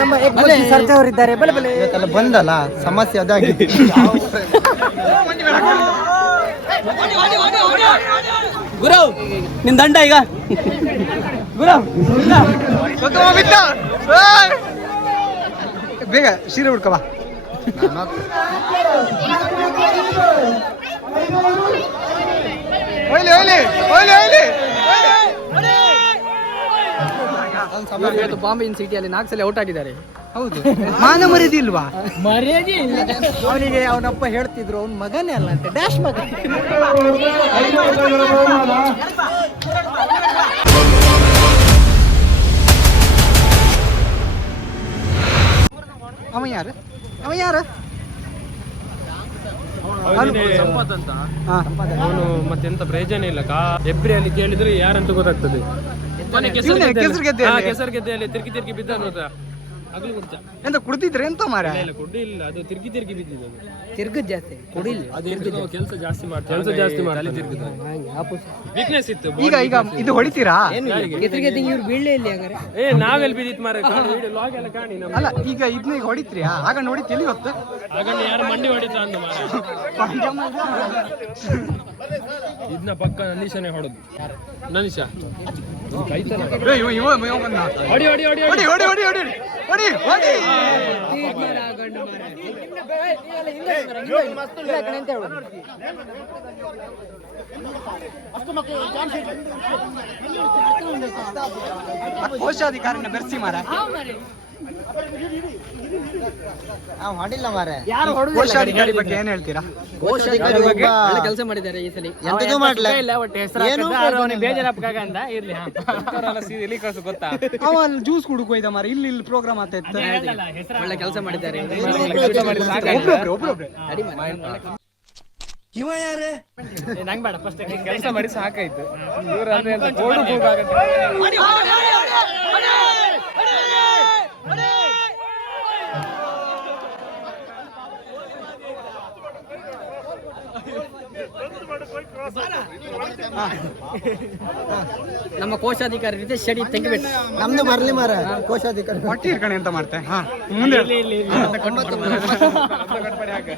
ನಮ್ಮ ಸರ್ಜಾ ಅವರಿದ್ದಾರೆ. ಬಲೆ ಬಲೆ ಇವತ್ತೆಲ್ಲ ಬಂದಲ್ಲ ಸಮಸ್ಯೆ ಅದಾಗಿದೆ. ಗುರು ನಿನ್ ದಂಡ ಈಗ ಗುರು ಬೇಗ ಸೀರೆ ಹುಡ್ಕವಾ. ಬಾಂಬೆ ಸಿಟಿಯಲ್ಲಿ 4 ಸಲ ಔಟ್ ಆಗಿದ್ದಾರೆ. ಹೌದು, ಮಾನ ಮರ್ಯಾದೆ ಇಲ್ವಾ? ಮರ್ಯಾದೆ ಇಲ್ಲ ಅವನಿಗೆ. ಅವನಪ್ಪ ಹೇಳ್ತಿದ್ರು ಅವ್ನ ಮಗನೇ ಅಲ್ಲ ಅಂತ, ಡ್ಯಾಶ್ ಮಗ. ಅವ ಯಾರು ಸಂಪತ್ ಅಂತ ಅವನು ಮತ್ತೆಂತ ಪ್ರಯೋಜನ ಇಲ್ಲ. ಎಬ್ರಿಯಲ್ಲಿ ಕೇಳಿದ್ರೆ ಯಾರಂತ ಗೊತ್ತಾಗ್ತದೆ. ಕೆಸರು ಗೆದ್ದೆಯಲ್ಲಿ ತಿರ್ಗಿ ಬಿದ್ದ ಆಗ್ಲಿ ಕುಡ್ತ ಎಂತ ಕುಡ್ತಿದ್ರೆ ಎಂತ ಮಾರ? ಕುಡ್ಡಿ ಇಲ್ಲ, ಅದು ತಿರ್ಗಿ ಬಿದ್ದಿದ್ದು. ತಿರ್ಗದ್ ಜಾಸ್ತಿ ಕುಡಿಲ್ಲ, ಕೆಲಸ ಜಾಸ್ತಿ ಮಾಡ್ತಾರೆ. ವೀಕ್ನೆಸ್ ಇತ್ತು ಈಗ ಇದು ಹೊಡಿತೀರಾ? ಇವ್ರು ಬೀಳಲೇ ಇಲ್ಲ ಹಾಗಾದ್ರೆ. ನಾವೆಲ್ಲಿ ಬಿದ್ದಿತ್ತು ಮಾರ, ಲಾಗ್ ಎಲ್ಲ ಕಾಣಿ. ಅಲ್ಲ ಈಗ ಇದನ್ನ ಹೊಡಿತೀರಾ? ಆಗ ನೋಡಿ ತಿಳಿ ಹೊತ್ತು ಆಗ ಯಾರು ಮಂಡಿ ಹೊಡಿತ ಅಂದ ಮಾರ. ಇದನ್ನ ಪಕ್ಕ ನಂದೀಶನೇ ಹೊಡೋದು. ನಂದೀಶ ಕೋಶಾಧಿಕಾರಿನ ಬೆರ್ಸಿ ಮಾರ. ಹೊಡಿಲ್ಲ ಮಾರೆ. ಕೋಶಾಧಿಕಾರಿ ಬಗ್ಗೆ ಏನ್ ಹೇಳ್ತೀರಾ? ಕೋಶಾಧಿಕಾರಿ ಬಗ್ಗೆ ಒಳ್ಳೆ ಕೆಲಸ ಮಾಡಿದ್ದಾರೆ ಈ ಸಲ. ಎಂತದೂ ಮಾಡ್ಲ ಬೇಜಾರಪ್ಪಾಗಂತ ಇರ್ಲಿ. ಗೊತ್ತಾ ಅವ ಜ್ಯೂಸ್ ಕುಡುಕೋಯ್ದ ಮಾರ. ಇಲ್ಲಿ ಪ್ರೋಗ್ರಾಮ್ ಆಗ್ತಾ ಇತ್ತು. ಒಳ್ಳೆ ಕೆಲಸ ಮಾಡಿದ್ದಾರೆ. ಒಬ್ರೊಬ್ರೆ ಇವ ಯಾರೇ ನಂಗೆ ಬೇಡ, ಫಸ್ಟ್ ಕೆಲಸ ಮಾಡಿ ಸಾಕಾಯ್ತು. ನಮ್ಮ ಕೋಶಾಧಿಕಾರಿ ರಿತೇಶ್ ಶೆಟ್ಟಿ ತೆಗಿಬೇಕು. ನಮ್ದು ಬರ್ಲಿ ಮಾರ. ಕೋಶಾಧಿಕಾರಿ ಹೊಟ್ಟೆ ಇರ್ಕಣೆ ಅಂತ ಮಾಡ್ತೆ.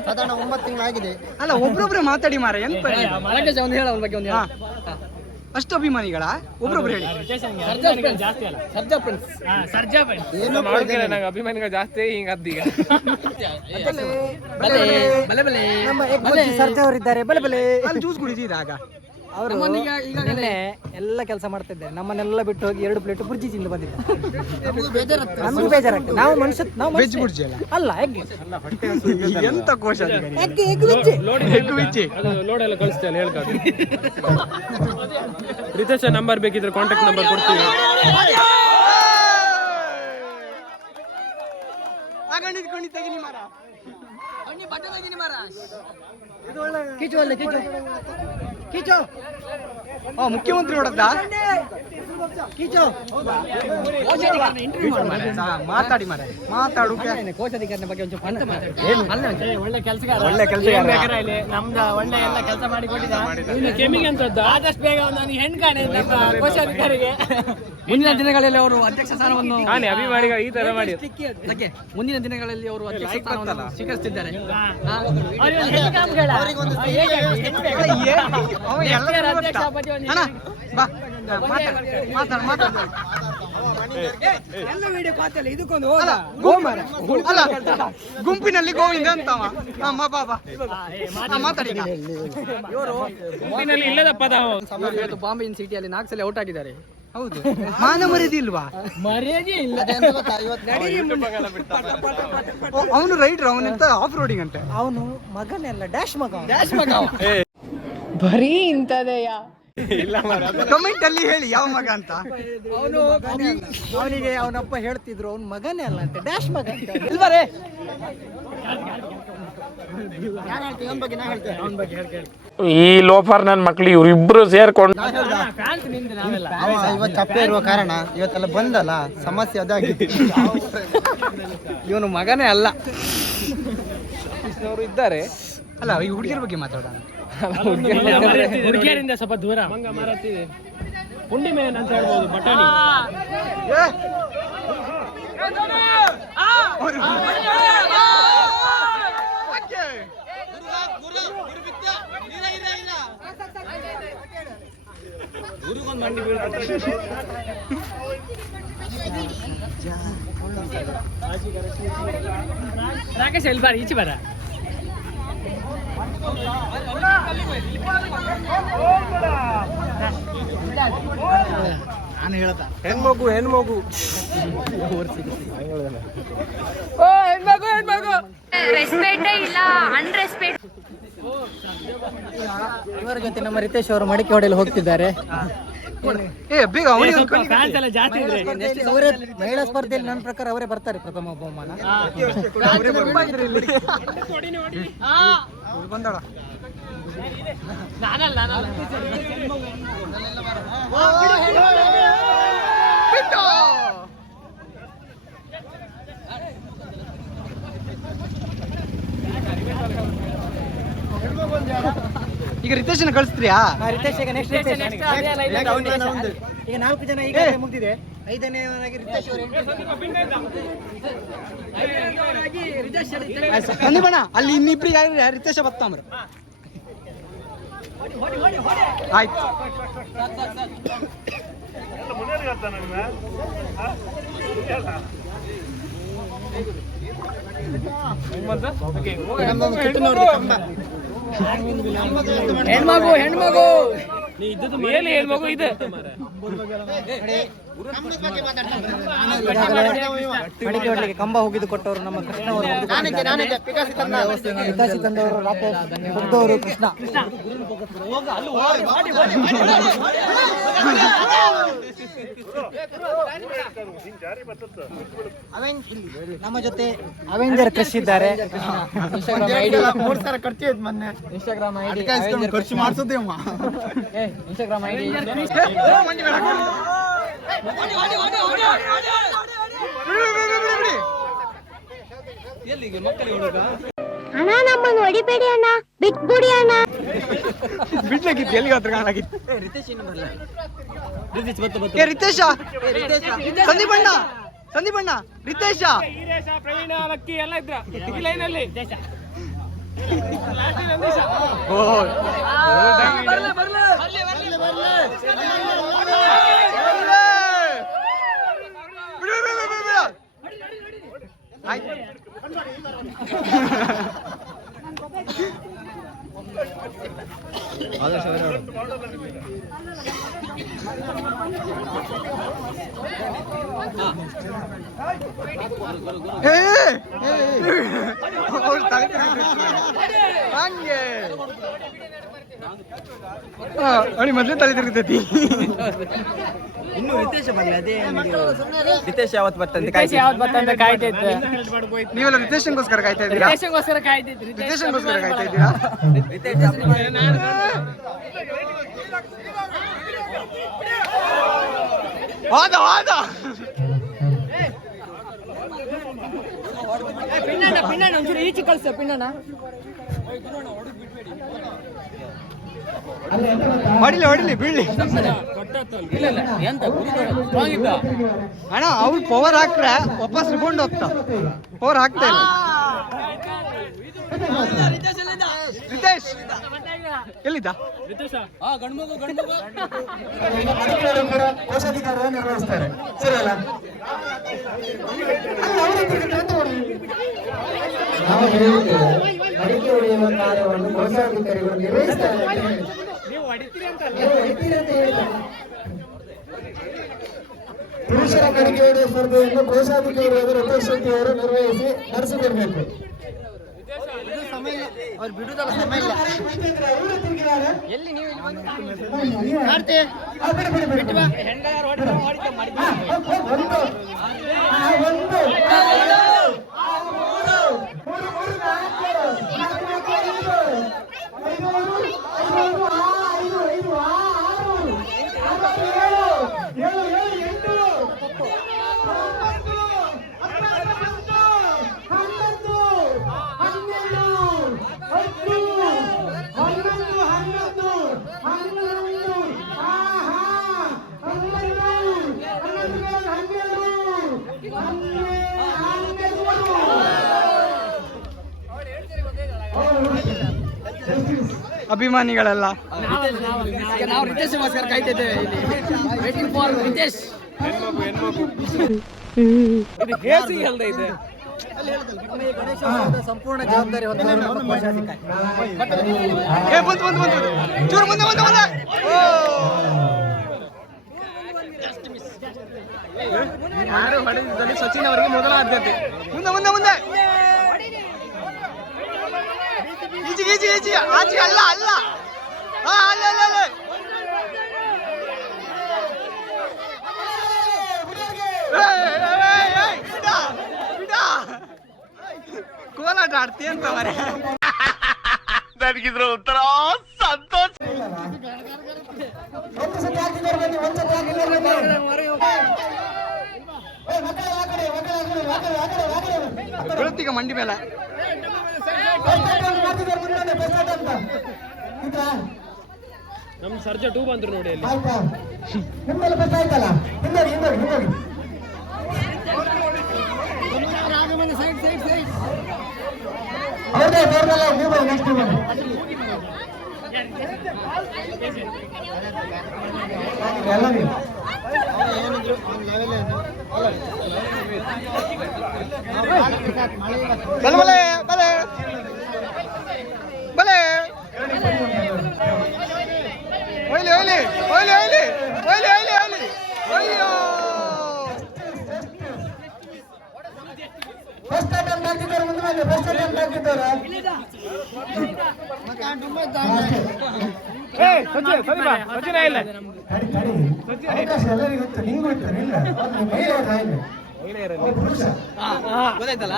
ಸಾಧಾರಣ 9 ತಿಂಗಳಾಗಿದೆ. ಅಲ್ಲ ಒಬ್ರೊಬ್ರೆ ಮಾತಾಡಿ ಮಾರ. ಎಂತ ಒಂದು ಹೇಳ ಅವನ ಬಗ್ಗೆ ಒಂದು ಅಷ್ಟು ಅಭಿಮಾನಿಗಳ ಒಬ್ರೊಬ್ರು ಹೇಳಿ. ನಂಗೆ ಅಭಿಮಾನಿಗಳು ಜಾಸ್ತಿ ಹಿಂಗದ್ದೀಗ. ನಮ್ಮ ಸರ್ಜಾ ಅವರಿದ್ದಾರೆ. ಬಲೆ ಬಲೆ ಅಲ್ಲಿ ಜ್ಯೂಸ್ ಕುಡಿದಿದ್ದ ಆಗ ಅವರು ಈಗಾಗಲೇ ಎಲ್ಲ ಕೆಲಸ ಮಾಡ್ತಿದ್ದಾರೆ. ನಮ್ಮನ್ನೆಲ್ಲ ಬಿಟ್ಟು ಹೋಗಿ 2 ಪ್ಲೇಟ್ ಬುರ್ಜಿ ತಿಂದು ಬಂದಿದ್ದ. ನಮ್ಗೆ ಬೇಜಾರಾಗ್ತದೆ. ನಾವು ಮನುಷ್ಯ ವೆಜ್ ಬುರ್ಜಿ ಅಲ್ಲ ಎಗ್. ಎಂತ ಕೋಶ ಲೋಡ್ ಎಲ್ಲ ಕಳಿಸ್ತೇನೆ ಹೇಳ್ಕಾಗ. ರಿತೇಶ ನಂಬರ್ ಬೇಕಿದ್ರೆ ಕಾಂಟ್ಯಾಕ್ಟ್ ನಂಬರ್ ಕೊಡ್ತೀವಿ. ಮುಖ್ಯಮಂತ್ರಿ ಹೊಡೆದ ಮಾತಾಡಿ ಮಾರ. ಮಾತಾಡು ಕೋಶಾಧಿಕಾರಿನ ಬಗ್ಗೆ ಒಂಚೂರು ಒಳ್ಳೆ ಕೆಲಸಗಾರ. ನಮ್ದು ಒಳ್ಳೆ ಎಲ್ಲ ಕೆಲಸ ಮಾಡಿ ಕೊಟ್ಟಿದ್ದ. ಕೆಮಿಗೆ ಅಂತದ್ದು ಆದಷ್ಟು ಬೇಗ ನಾನು ಹೆಣ್ಣು ಕಾಣೆ ಕೋಶಾಧಿಕಾರಿಗೆ. ಮುಂದಿನ ದಿನಗಳಲ್ಲಿ ಅವರು ಅಧ್ಯಕ್ಷ ಸ್ಥಾನವನ್ನು ಅಭಿಮಾನಿಗಳು ಈ ತರ ಮಾಡಿ ಮುಂದಿನ ದಿನಗಳಲ್ಲಿ ಅವರು ಅಧ್ಯಕ್ಷ ಸ್ಥಾನವನ್ನು ಸ್ವೀಕರಿಸುತ್ತಿದ್ದಾರೆ. ಗುಂಪಿನಲ್ಲಿ ಗೋವಿಂದ ಅಂತವ ಮಾತಾಡಿ. ಗುಂಪಿನಲ್ಲಿ ಇಲ್ಲದ ಪದ. ಇವತ್ತು ಬಾಂಬೆ ಸಿಟಿಯಲ್ಲಿ 4 ಸಲ ಔಟ್ ಆಗಿದ್ದಾರೆ. ಹೌದು, ಮಾನ ಮರ್ಯಾದೆ ಇಲ್ವಾ? ಮರ್ಯಾದೆ ಇಲ್ಲ. ಅವನು ರೈಡ್ರ್, ಅವನೆಂತ ಆಫ್ ರೋಡಿಂಗ್ ಅಂತೆ. ಅವನು ಮಗನೆಲ್ಲ ಡ್ಯಾಶ್ ಮಗ. ಬರೀ ಇಂಥದೆಯ. ಕಮೆಂಟ್ ಅಲ್ಲಿ ಹೇಳಿ ಯಾವ ಮಗ ಅಂತ. ಅವನಿಗೆ ಅವನಪ್ಪ ಹೇಳ್ತಿದ್ರು ಅವ್ನ ಮಗನೇ ಅಲ್ಲ ಅಂತ, ಡ್ಯಾಶ್ ಮಗ. ಈ ಲೋಫರ್ ನನ್ನ ಮಕ್ಳು ಇವರಿಬ್ರು ಸೇರ್ಕೊಂಡು ಇವತ್ತು ಚಪ್ಪೆ ಇರುವ ಕಾರಣ ಇವತ್ತೆಲ್ಲ ಬಂದಲ್ಲ ಸಮಸ್ಯೆ ಅದಾಗಿದೆ. ಇವನು ಮಗನೇ ಅಲ್ಲ. ಇದ್ದಾರೆ. ಅಲ್ಲ ಈ ಹುಡುಗಿಯರ ಬಗ್ಗೆ ಮಾತಾಡೋಣ. ಹುಡುಗಿಯರಿಂದ ಸ್ವಲ್ಪ ದೂರ. ಮಂಗ ಮಾರತ್ತಿದೆ. ಪುಂಡಿ ಮೇನ್ ಅಂತ ಹೇಳ್ಬೋದು, ಬಟಾಣಿ. ರಾಕೇಶ್ ಎಲ್ಲಿ ಬಾರ, ಈಚೆ ಬರ. ನಾನು ಹೇಳ್ತಾ ಹೆಣ್ಮಗು ರೆಸ್ಪೆಕ್ಟೇ ಇಲ್ಲ, ಅನ್ರೆಸ್ಪೆಕ್ಟ್. ಇವರ ಜೊತೆ ನಮ್ಮ ರಿತೇಶ್ ಅವರು ಮಡಿಕೆ ಹೊಡೆಯಲು ಹೋಗ್ತಿದ್ದಾರೆ. ಮಹಿಳಾ ಸ್ಪರ್ಧೆಯಲ್ಲಿ ನನ್ನ ಪ್ರಕಾರ ಅವರೇ ಬರ್ತಾರೆ ಪ್ರಥಮ ಬಹುಮಾನ. ಈಗ ರಿತೇಶನ್ ಕಳಿಸ್ತೀಯಾ? ರಿತೇಶ್ ಈಗ ನೆಕ್ಸ್ಟ್ ಈಗ 4 ಜನ ಈಗ ಮುಗಿದಿದೆ. 5ನೇ ರಿತೇಶ್ ಅವರು ಸಂದೀಪಣ್ಣ ಅಲ್ಲಿ ಇನ್ನಿಬ್ರಿಗೆ ರಿತೇಶ ಬರ್ತಾಮ್ರ. ಆಯ್ತು ಹೆಣ್ಮಗು ನೀ ಇದ್ದದ್ದು ಮೇಲೆ ಹೆಣ್ಮಗು ಇದೆ. ಮಡಿಕೆ ಹೊಡ್ಲಿಕ್ಕೆ ಕಂಬ ಹೋಗಿದ್ದು ಕೊಟ್ಟವರು ನಮ್ಮ ಕೃಷ್ಣ ಅವರು, ಹಿತಾಶಿ ತಂದವರು ರಾಕೇಶ್, ಮುಗ್ದವರು ಕೃಷ್ಣ. ನಮ್ಮ ಜೊತೆ ಅವೆಂಜರ್ ಕ್ರಶ್ ಇದ್ದಾರೆ. ಇನ್ಸ್ಟಾಗ್ರಾಮ್ ಐಡಿ 3 ಸಾವಿರ ಖರ್ಚು ಆಯ್ತು ಮೊನ್ನೆ. ಇನ್ಸ್ಟಾಗ್ರಾಮ್ ಐಡಿ ಖರ್ಚು ಮಾಡಿಸೋದೇ ಇನ್ಸ್ಟಾಗ್ರಾಮ್ ಐಡಿ ಅಣ್ಣ ನಮ್ಮನ್ನು ಹೊಡಿಬೇಡಿ ಅಣ್ಣ, ಬಿಟ್ಬಿಡಿ ಅಣ್ಣ. ಬಿಡ್ಲಾಗಿತ್ತು ಎಲ್ಲಿಗೆ ಹತ್ರ ಕಾಣಾಗಿತ್ತು. ರಿತೇಶ, ಸಂದೀಪಣ್ಣ ರಿತೇಶ, ಪ್ರವೀಣ ಲಕ್ಕಿ ಎಲ್ಲ ಇದ್ರ ಈ ಲೈನಲ್ಲಿ. ಹಂಗೆ ಅವನಿ ಮೊದಲೇ ತಲೆ ತಿರುಗ್ತೈತಿ. ಇನ್ನು ರಿತೇಶ್ ಬರಲಿ, ಅದೇ ರಿತೇಶ್ ಯಾವತ್ತು ಬರ್ತಂತೆ ಕಾಯ್ತೈತೆ. ನೀವೆಲ್ಲ ರಿತೇಶನ್ಗೋಸ್ಕರ ಕಾಯ್ತಾ ಇದ್ದೀರಾ? ರಿತೇಶನ್ಗೋಸ್ಕರ ಕಾಯ್ತಾ ಇದ್ದೀರಾ? ವಾದ ಪಿನ್ನಣ್ಣ ಒಂಚೂರು ಈಚೆ ಕಳ್ಸ. ಪಿನ್ನಣ್ಣ ಹೊಡಿಲಿ ಬೀಳ್ಲಿ ಅಣ್ಣ. ಅವ್ರು ಪವರ್ ಹಾಕ್ರೆ ವಾಪಸ್ ರಿಬೌಂಡ್ ಹೋಗ್ತಾ, ಪವರ್ ಹಾಕ್ತಾ ಇಲ್ಲ. ರಿತೇಶ್ ಎಲ್ಲಿದ್ದ? ಕೋಶಾಧಿಕಾರಿ ನಿರ್ವಹಿಸ್ತಾರೆ, ಸರಿ ಅಲ್ಲ? ನಾವು ಹೇಳಿದ್ದೇವೆ ಮಡಿಕೆ ಹೊಡೆಯುವ ಕಾರ್ಯವನ್ನು ಕೋಶಾಧಿಕಾರಿಗಳು ನಿರ್ವಹಿಸ್ತಾರೆ ಅಂತ ಹೇಳಿದ್ರು. ನೀವು ಹೊಡಿತೀರಿ ಅಂತ ಹೇಳಿದ್ದಾರೆ. ಪುರುಷರ ಮಡಿಕೆ ಹೊಡೆಯುವ ಸ್ಪರ್ಧೆಯನ್ನು ಕೋಶಾಧಿಕಾರಿಯಾದ ರಿತೇಶ್ ಶೆಟ್ಟಿ ಅವರು ನಡೆಸಿಕೊಡ್ಬೇಕು. ಅವ್ರು ಬಿಡುದಲ್ಲ, ಸಮಯ ಇಲ್ಲ. ಎಲ್ಲಿ ನೀವು ಅಭಿಮಾನಿಗಳೆಲ್ಲ ನಾವು ರಿತೇಶ್ ಮಾಸ್ಕರ್ ಕಾಯ್ತಿದ್ದೇವೆ ಇಲ್ಲಿ ವೇಟಿಂಗ್ ಫಾರ್ ರಿತೇಶ್. ಅಲ್ಲದೆ ಇದೆ ಸಂಪೂರ್ಣ ಜವಾಬ್ದಾರಿ ಹೊತ್ತವರು ನಮ್ಮ ಕೋಶಾಧಿಕಾರಿ. ಚೂರು ಮುಂದೆ ಮುಂದೆ ಮುಂದೆ. ಯಾರು ಹೊಡೆದಿದ್ದಲ್ಲಿ ಸಚಿನ್ ಅವರಿಗೆ ಮೊದಲ ಆದ್ಯತೆ. ಮುಂದೆ ಮುಂದೆ ಮುಂದೆ. ಈಚೆಗೆ ಈಚೆಗೆ ಈಚೆಗೆ ಆಚೆಗೆ ಅಲ್ಲ ಅಲ್ಲ ಅಲ್ಲ ಅಲ್ಲ ಅಲ್ಲ. ಕೋಲಾಟ ಆಡ್ತಿ ಅಂತ ಮರೆ ನನಗಿದ್ರ ಉತ್ತರ ಸಂತೋಷ. ಬೀಳ್ತೀಗ ಮಂಡಿ ಮೇಲೆ. ನಮ್ ಸರ್ಜಾ 2 ಬಂದ್ರು ನೋಡಿ ಅಲ್ಲಿ. ಬಲೆ ಬಲೆ ಬಲೆ ಬಲೆ. ಒಯ್ಲಿ ಒಯ್ಲಿ ಒಯ್ಲಿ ಒಯ್ಲಿ ಒಯ್ಲಿ ಒಯ್ಲಿ ಒಯ್ಲಿ. ಅಯ್ಯೋ ಗೊತ್ತಾಯ್ತಲ್ಲ.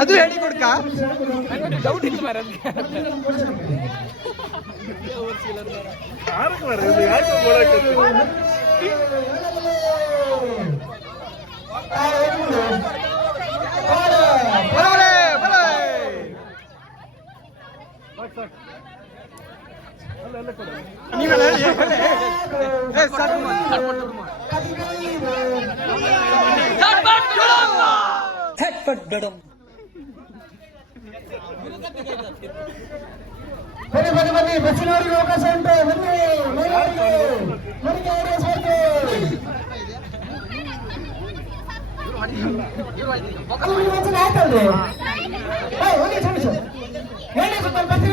ಅದು ಹೇಳಿ ಕೊಡ್ಕ. ಡೌಟ್ ಇತ್ತು ಮಾರ. ಬನ್ನಿ ಬಸ್ಸಿನವರಿಗೆ ಅವಕಾಶ ಉಂಟು. ಬನ್ನಿ ಆಯ್ತಲ್ರಿ ಹೇಳಿ ಸ್ವಲ್ಪ ಬನ್ನಿ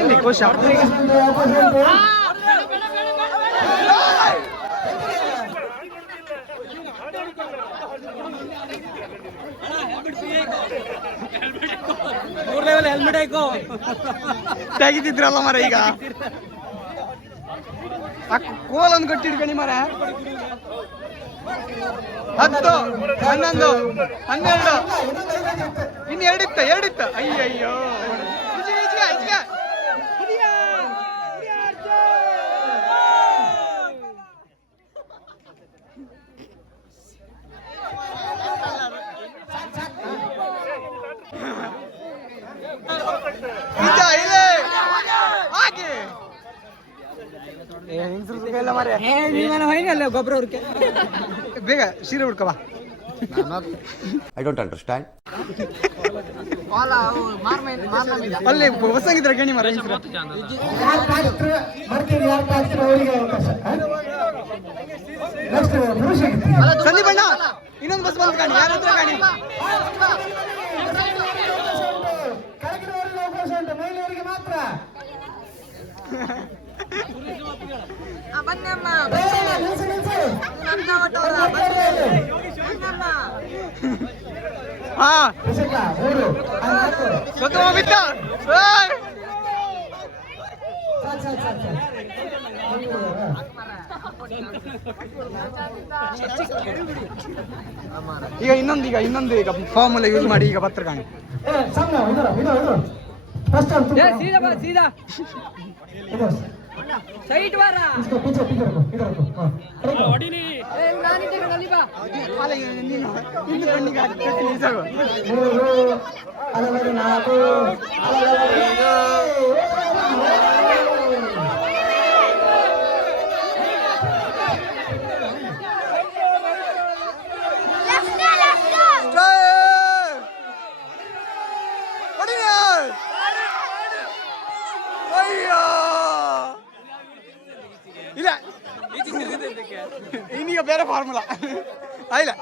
ಎಲ್ಲಿ ಕೋಶ ಹೆಲ್ಮೆಟ್ ಹಾಕೋ ತೆಗಿತಿದ್ರಲ್ಲ ಮರ. ಈಗ ಕೋಲೊಂದು ಕೊಟ್ಟಿಡ್ಕಣಿ ಮರ. 10 11 12 ಇನ್ನು ಎರಡಿತ್ತ. ಅಯ್ಯಯ್ಯೋ ಗೊಬ್ಬರ ಅವ್ರಿಗೆ ಬೇಗ ಸೀರೆ ಹುಡ್ಕವಾ. I don't understand. ಅಲ್ಲಿ ಹೊಸಂಗಿದ್ರೆ ಗಣಿ ಮರ. ಸಂದೀಪ್ ಬಣ್ಣ ಇನ್ನೊಂದು ಬಸ್ ಬಂದ್ ಕಾಣಿ. ಯಾರ ಹತ್ರ ಕಾಣಿ. ಮಹಿಳೆಯರಿಗೆ ಮಾತ್ರ ಹಾ ಬಿತ್ತ. ಈಗ ಇನ್ನೊಂದು ಈಗ ಫಾರ್ಮುಲಾ ಯೂಸ್ ಮಾಡಿ ಈಗ ಪತ್ರ ಕಾಣಿ. ಸೀದಾ ಸೈಟ್ ವಾರ इसको पीछे पीछे रखो इधर रखो हाँ ಹೊಡಿಲಿ ಅಲ್ಲಿ ಬಾ अलग नाको अलग ಇಲ್ಲ ಇನ್ನೀಗ ಬೇರೆ ಫಾರ್ಮುಲಾ ಇಲ್ಲ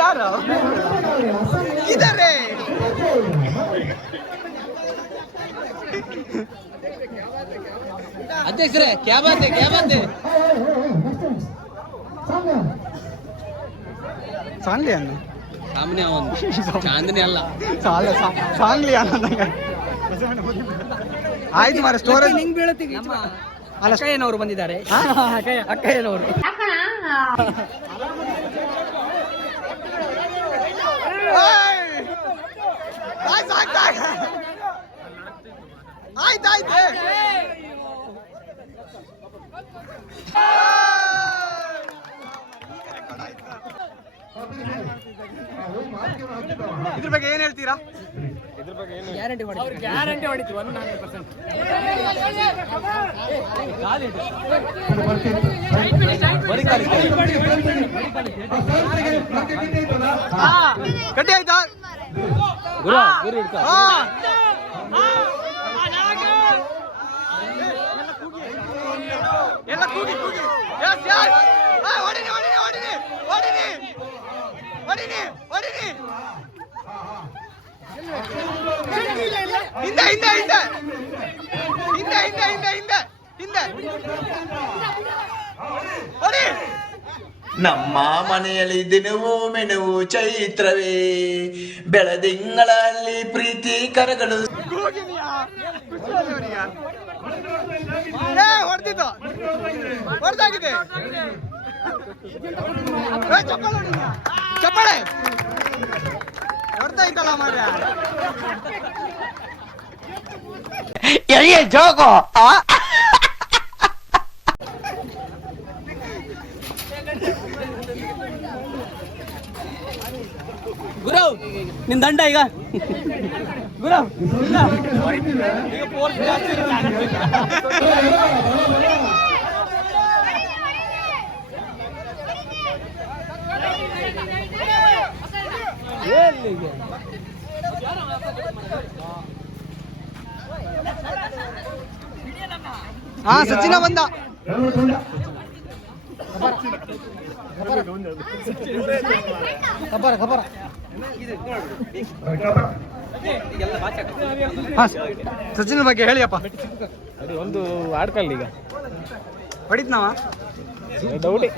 ಯಾರು ಇದಾರೆ ಅಧ್ಯಕ್ಷರೇ ಕ್ಯಾ ಬಾತ್ ಸಾಂಗ್ಲಿ ಅನ್ನು ಸಾಮಾನ್ಯ ಒಂದು ಚಾಂದನಿ ಅಲ್ಲ ಸಾಂಗ್ಲಿ ಅನ್ನೋದಂಗ ಆಯ್ತು ಮಾರ ಸ್ಟೋರೇಜ್ ಹಿಂಗ್ ಬೀಳತ್ತೀವಿ ಅಲ್ಲ ಅಕ್ಕಯ್ಯನವರು ಬಂದಿದ್ದಾರೆ ಅಕ್ಕಯ್ಯನವರು ಆಯ್ತಾಯ್ತು ಇದ್ರ ಬಗ್ಗೆ ಏನ್ ಹೇಳ್ತೀರಾ? ಗ್ಯಾರಂಟಿ ಹೊಡಿತೀವಿ 100%. ಗಟ್ಟಿ ಆಯ್ತಾ? ಎಲ್ಲ ಕೂಗಿ ಹೊಡಿನಿ ಹಿಂದೆ ಹೊಡಿ. ನಮ್ಮ ಮನೆಯಲ್ಲಿ ದಿನವೂ ಮೆನುವು ಚೈತ್ರವೇ ಬೆಳದಿಂಗಳಲ್ಲಿ ಪ್ರೀತಿ ಕರಗಳು ಹೊಡೆದಿದ್ದು ಹೊಡೆದಾಗಿದೆ ಚಪ್ಪಾಳೆ ಹೊಡ್ತಾ ಇದ್ದಲ್ಲ ಮಾರ್ಯ ಜೋಗೋ ಗುರು ನಿನ್ ದಂಡ ಈಗ ಗುರು ಹಾ ಸಚಿನ ಬಂದ ಖಬರ ಸಚಿನ ಬಗ್ಗೆ ಹೇಳಿಯಪ್ಪ. ಅದು ಒಂದು ಆಡ್ಕಲ್ಲಿ ಈಗ ಹೊಡಿದ್ನವ ಡೌಟಿ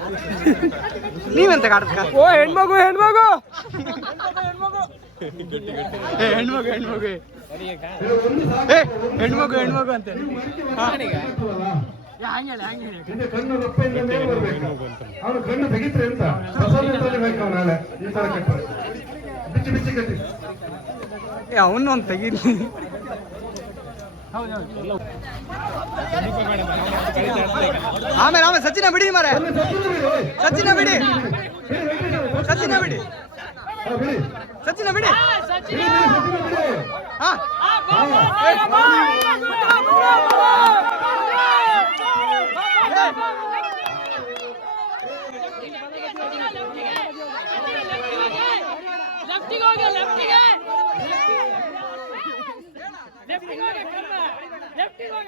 ನೀವೆಂತ ಕಾಡ್ತ ಓ ಹೆಣ್ಮಗು ಹೆಣ್ಮಗು ಅಂತ ಅವನು ಕಣ್ಣು ತೆಗಿತ್ರೆ ಅಂತ ಬೇಕು ನಾಳೆ ಈ ತರ ಕಟ್ಟ ಬಿಚ್ಚಿ ಕಟ್ಟಿ ಅವನು ಒಂದು ತೆಗೀಲಿ. ಆಮೇಲೆ ಸಚಿನ ಬಿಡಿ ಮಾರೆ ಸಚಿನ ಬಿಡಿ ಹಾ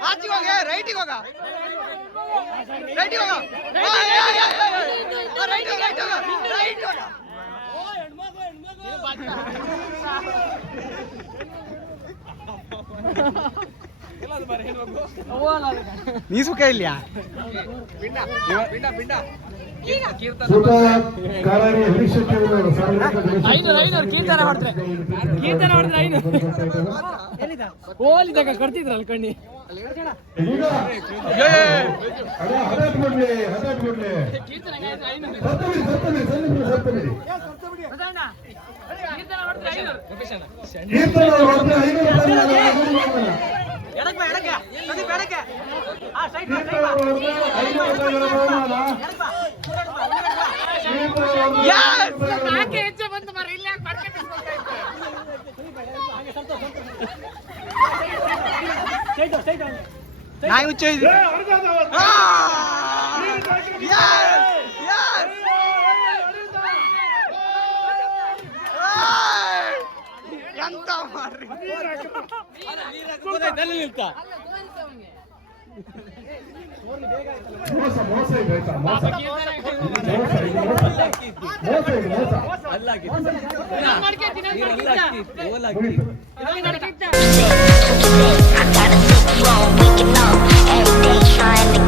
ಆಚೆಗೆ ಹೋಗಿ ರೈಟಿಗೆ ಹೋಗ ನೀ ಸುಖ ಇಲ್ಲ ಕೀರ್ತನೆ ಮಾಡಿದ್ರೆ ಹೋಲಿದಾಗ ಕಟ್ತಿದ್ರಲ್ಲ ಕಣ್ಣಿ ನಾಯಿ ಹುಚ್ಚ ಇದು. ಎಂತ ಮಾಡ್ರಿ Trying to